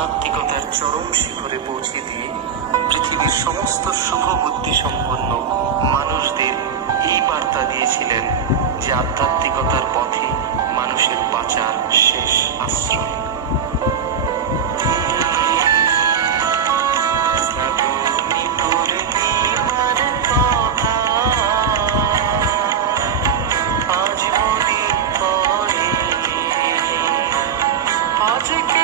আধ্যাত্মিকতার চরম শিখরে পৌঁছে দিয়ে পৃথিবীর সমস্ত শুভবুদ্ধি সম্পন্ন মানুষদের এই বার্তা দিয়েছিলেন যে আধ্যাত্মিকতার পথে মানুষের বাঁচার শেষ আশ্রয়। আজ মনে পড়ে, আজকে